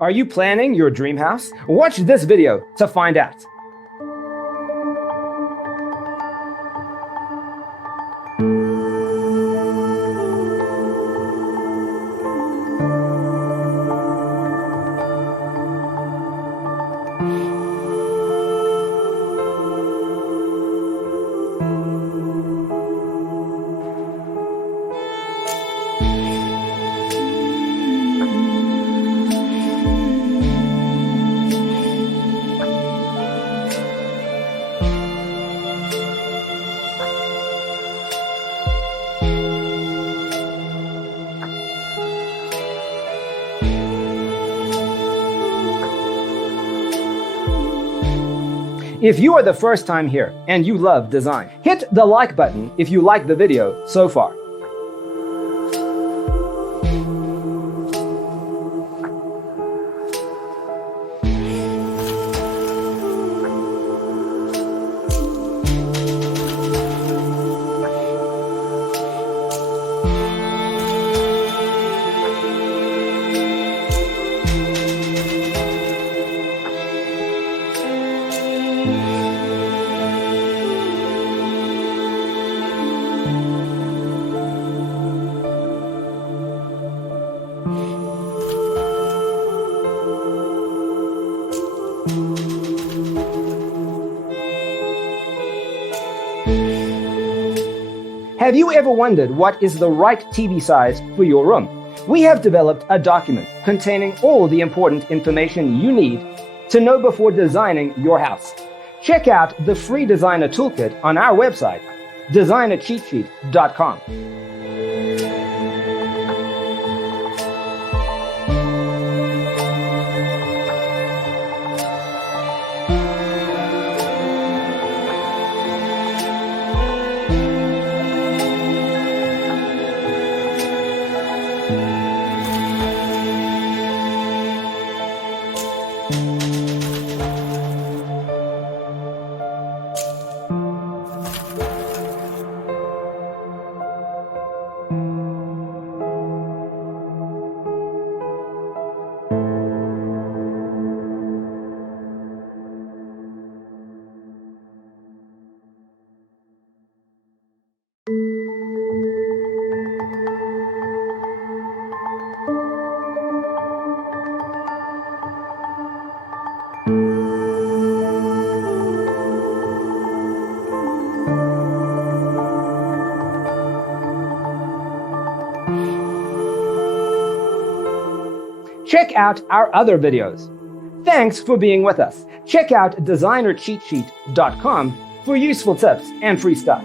Are you planning your dream house? Watch this video to find out. If you are the first time here and you love design, hit the like button if you like the video so far. Have you ever wondered what is the right TV size for your room? We have developed a document containing all the important information you need to know before designing your house. Check out the free designer toolkit on our website, designercheatsheet.com. Check out our other videos. Thanks for being with us. Check out designercheatsheet.com for useful tips and free stuff.